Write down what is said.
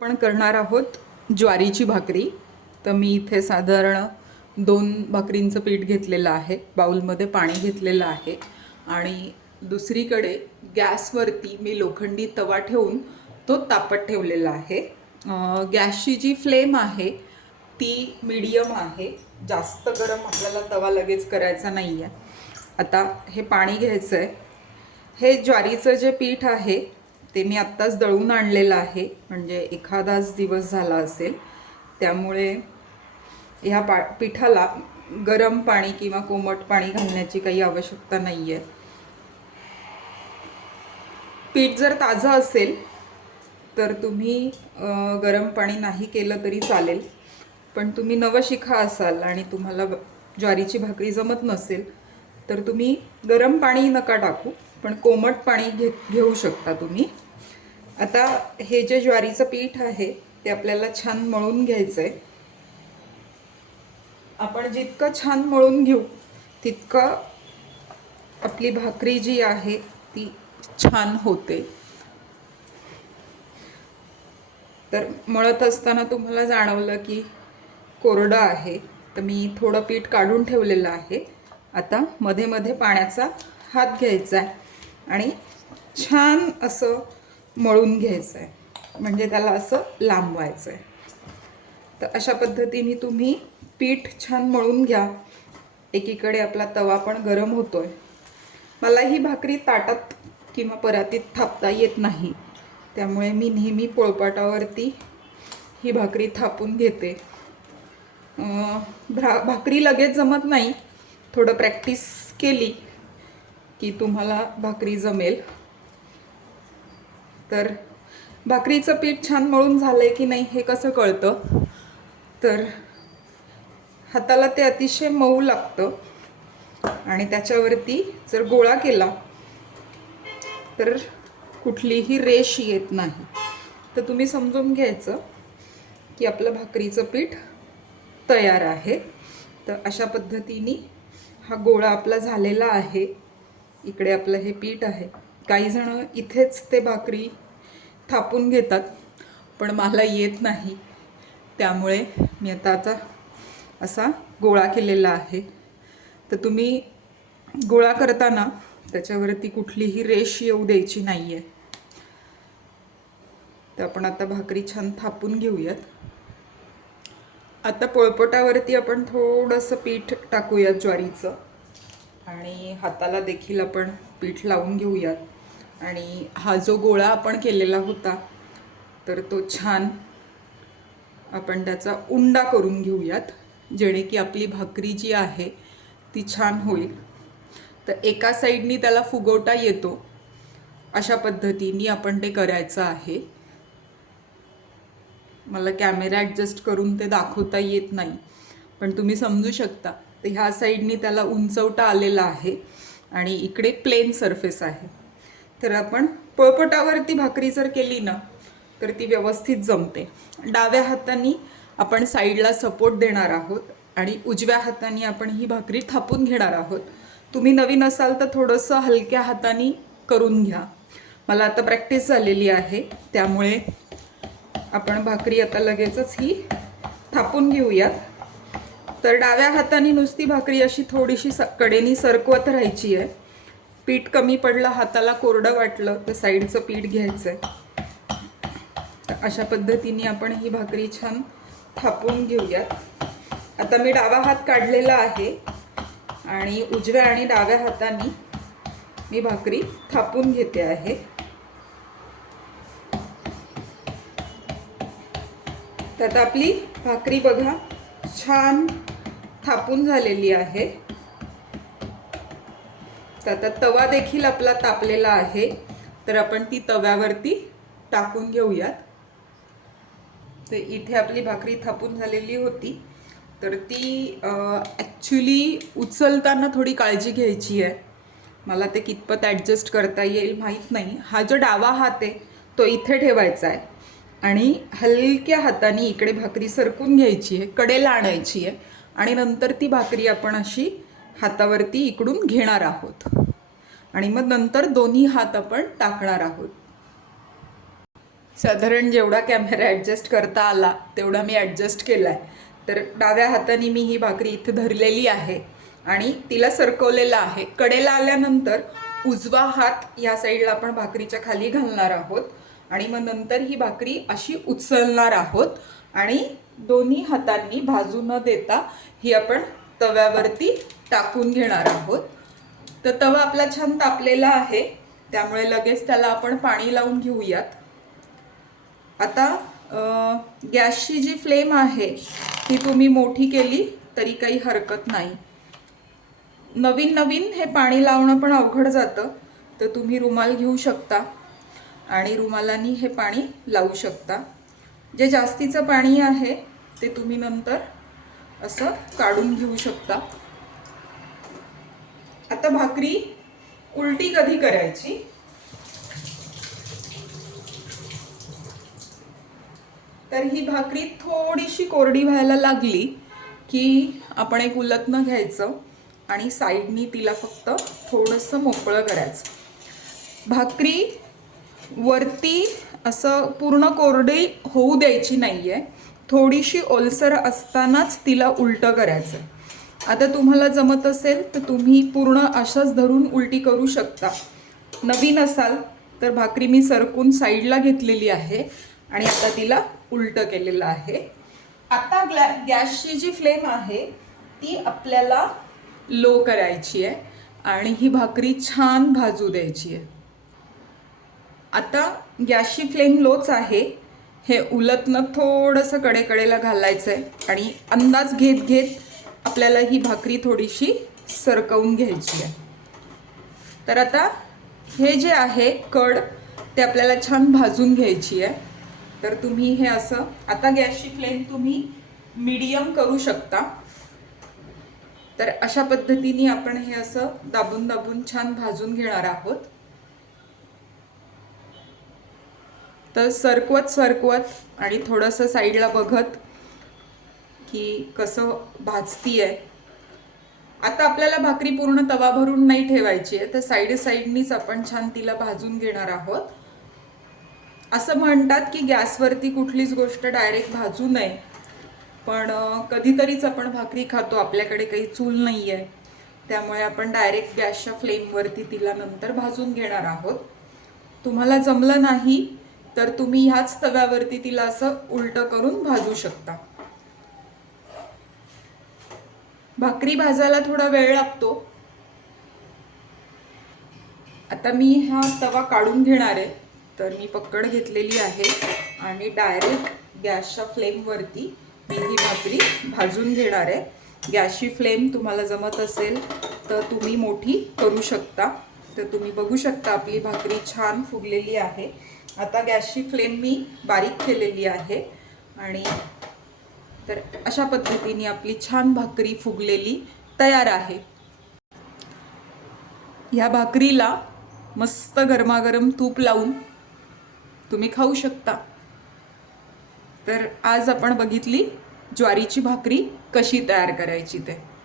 आपण करणार आहोत ज्वारीची भाकरी. तर मी इथे साधारण दोन भाकरींचं पीठ घेतलेलं आहे. बाऊलमध्ये पाणी घेतलेलं आहे. आणि दुसरीकडे गॅसवरती मी लोखंडी तवा ठेवून तो तापत ठेवलेला आहे. गॅसची जी फ्लेम आहे ती मीडियम आहे. जास्त गरम आपल्याला तवा लगेच करायचा नाही आहे आता हे पाणी घ्यायचं आहे हे ज्वारीचं जे पीठ आहे ते मी आत्ताच दळून आणलेलं आहे. म्हणजे एखादाच दिवस झाला असेल. त्यामुळे ह्या पा पिठाला गरम पाणी किंवा कोमट पाणी घालण्याची काही आवश्यकता नाही आहे पीठ जर ताजं असेल तर तुम्ही गरम पाणी नाही केलं तरी चालेल. पण तुम्ही नवशिखा असाल आणि तुम्हाला ज्वारीची भाकरी जमत नसेल तर तुम्ही गरम पाणी नका टाकू. पण कोमट पाणी घे घेऊ शकता तुम्ही. आता हे जे ज्वारीचं पीठ आहे ते आपल्याला छान मळून घ्यायचं आहे आपण जितकं छान मळून घेऊ तितकं आपली भाकरी जी आहे ती छान होते. तर मळत असताना तुम्हाला जाणवलं की कोरडं आहे तर मी थोडं पीठ काढून ठेवलेलं आहे. आता मध्ये मध्ये पाण्याचा हात घ्यायचा आहे आणि छान असं मळून घ्यायचं आहे म्हणजे त्याला असं लांबवायचं आहे तर अशा पद्धतीने तुम्ही पीठ छान मळून घ्या. एकीकडे आपला तवा पण गरम होतो आहे मला ही भाकरी ताटात किंवा परातीत थापता येत नाही. त्यामुळे मी नेहमी पोळपाटावरती ही भाकरी थापून घेते. भ्रा भा भाकरी लगेच जमत नाही. थोडं प्रॅक्टिस केली की तुम्हाला भाकरी जमेल. तर भाकरीचं पीठ छान मळून झालं आहे की नाही हे कसं कळतं? तर हाताला ते अतिशय मऊ लागतं. आणि त्याच्यावरती जर गोळा केला तर कुठलीही रेष येत नाही. तर तुम्ही समजून घ्यायचं की आपलं भाकरीचं पीठ तयार आहे. तर अशा पद्धतीने हा गोळा आपला झालेला आहे. इकडे आपलं हे पीठ आहे. काही जण इथेच ते भाकरी थापून घेतात पण मला येत नाही. त्यामुळे मी आता आता असा गोळा केलेला आहे. तर तुम्ही गोळा करताना त्याच्यावरती कुठलीही रेष येऊ द्यायची नाही आहे तर आपण आता भाकरी छान थापून घेऊयात. आता पोळपटावरती आपण थोडंसं पीठ टाकूयात ज्वारीचं. आणि हाताला देखील आपण पीठ लावून घेऊयात. आणि हा जो गोळा आपण केलेला होता तर तो छान आपण त्याचा उंडा करून घेऊयात जेणे की आपली भाकरी जी आहे ती छान होईल. तर एका साईडनी त्याला फुगवटा येतो. अशा पद्धतीने आपण ते करायचं आहे. मला कॅमेरा ॲडजस्ट करून ते दाखवता येत नाही पण तुम्ही समजू शकता तर ह्या साईडनी त्याला उंचवटा आलेला आहे आणि इकडे प्लेन सरफेस आहे. तर आपण पळपटावरती भाकरी जर केली ना तर ती व्यवस्थित जमते. डाव्या हाताने आपण साईडला सपोर्ट देणार आहोत आणि उजव्या हाताने आपण ही भाकरी थापून घेणार आहोत. तुम्ही नवीन असाल तर थोडंसं हलक्या हाताने करून घ्या. मला आता प्रॅक्टिस झालेली आहे त्यामुळे आपण भाकरी आता लगेचच ही थापून घेऊयात. तर डाव्या हाताने नुसती भाकरी अशी थोडीशी स कडेनी सरकवत राहायची आहे. पीठ कमी पडलं हाताला कोरडं वाटलं तर साईडचं पीठ घ्यायचं आहे तर अशा पद्धतीने आपण ही भाकरी छान थापून घेऊयात. आता मी डावा हात काढलेला आहे आणि उजव्या आणि डाव्या हाताने मी भाकरी थापून घेते आहे. तर आता आपली भाकरी बघा छान थापून झालेली आहे. तर आता तवा देखील आपला तापलेला आहे. तर आपण ती तव्यावरती टाकून घेऊयात. तर इथे आपली भाकरी थापून झालेली होती. तर ती ॲक्च्युली उचलताना थोडी काळजी घ्यायची आहे. मला ते कितपत ॲडजस्ट करता येईल माहीत नाही. हा जो डावा हात आहे तो इथे ठेवायचा आहे. आणि हलक्या हाताने इकडे भाकरी सरकून घ्यायची आहे कडेला आणायची आहे. आणि नंतर ती भाकरी आपण अशी हातावरती इकडून घेणार आहोत. आणि मग नंतर दोन्ही हात आपण टाकणार आहोत. साधारण जेवढा कॅमेरा ॲडजस्ट करता आला तेवढा मी ॲडजस्ट केला आहे तर डाव्या हाताने मी ही भाकरी इथं धरलेली आहे आणि तिला सरकवलेलं आहे. कडेला आल्यानंतर उजवा हात या साईडला आपण भाकरीच्या खाली घालणार आहोत. आणि मग नंतर ही भाकरी अशी उचलणार आहोत. आणि दोन्ही हातांनी भाजू न देता ही आपण तव्यावरती टाकून घेणार आहोत. तर तवा आपला छान तापलेला आहे. त्यामुळे लगेच त्याला आपण पाणी लावून घेऊयात. आता गॅसची जी फ्लेम आहे ती तुम्ही मोठी केली तरी काही हरकत नाही. नवीन नवीन हे पाणी लावणं पण अवघड जातं. तर तुम्ही रुमाल घेऊ शकता आणि रुमालानी हे पाणी लावू शकता. जे जास्तीचं पाणी आहे ते तुम्ही नंतर असं काढून घेऊ शकता. आता भाकरी उलटी कधी करायची? तर ही भाकरी थोडीशी कोरडी व्हायला लागली की आपण एक उलटणं घ्यायचं आणि साईडनी तिला फक्त थोडंसं मोकळं करायचं. भाकरी वरती असं पूर्ण कोरडी होऊ द्यायची नाही आहे थोडीशी ओलसर असतानाच तिला उलटं करायचं आता तुम्हाला जमत असेल तर तुम्ही पूर्ण अशाच धरून उलटी करू शकता. नवीन असाल तर भाकरी मी सरकून साईडला घेतलेली आहे आणि आता तिला उलटं केलेलं आहे. आता ग्लॅ गॅसची जी फ्लेम आहे ती आपल्याला लो करायची आहे आणि ही भाकरी छान भाजू द्यायची आहे. आता गॅसची फ्लेम लोच आहे. हे उलटणं थोडंसं कडेकडेला घालायचं आहे आणि अंदाज घेत घेत आपल्याला ही भाकरी थोडीशी सरकवून घ्यायची आहे. तर आता हे जे आहे कड ते आपल्याला छान भाजून घ्यायची आहे. तर तुम्ही हे असं आता गॅसची फ्लेम तुम्ही मीडियम करू शकता. तर अशा पद्धतीने आपण हे असं दाबून दाबून छान भाजून घेणार आहोत. तर सरकवत सरकवत आणि थोडंसं साईडला बघत की कसं भाजती आहे आता आपल्याला भाकरी पूर्ण तवा भरून नाही ठेवायची आहे तर साईड साईडनीच आपण छान तिला भाजून घेणार आहोत. असं म्हणतात की गॅसवरती कुठलीच गोष्ट डायरेक्ट भाजू नये. पण कधीतरीच आपण भाकरी खातो आपल्याकडे काही चूल नाही आहे त्यामुळे आपण डायरेक्ट गॅसच्या फ्लेमवरती तिला नंतर भाजून घेणार आहोत. तुम्हाला जमलं नाही तर तुम्ही ह्याच तव्यावरती तिला असं उलटं करून भाजू शकता. भाकरी भाजायला थोडा वेळ लागतो. आता मी हा तवा काढून घेणार आहे. तर मी पकड घेतलेली आहे आणि डायरेक्ट गॅसच्या फ्लेमवरती मी ही भाकरी भाजून घेणार आहे. गॅसची फ्लेम तुम्हाला जमत असेल तर तुम्ही मोठी करू शकता. तर तुम्ही बघू शकता आपली भाकरी छान फुगलेली आहे. आता गॅसची फ्लेम मी बारीक केलेली आहे आणि तर अशा पद्धतीने आपली छान भाकरी फुगलेली तयार आहे. ह्या भाकरीला मस्त गरमागरम तूप लावून तुम्ही खाऊ शकता. तर आज आपण बघितली ज्वारीची भाकरी कशी तयार करायची ते.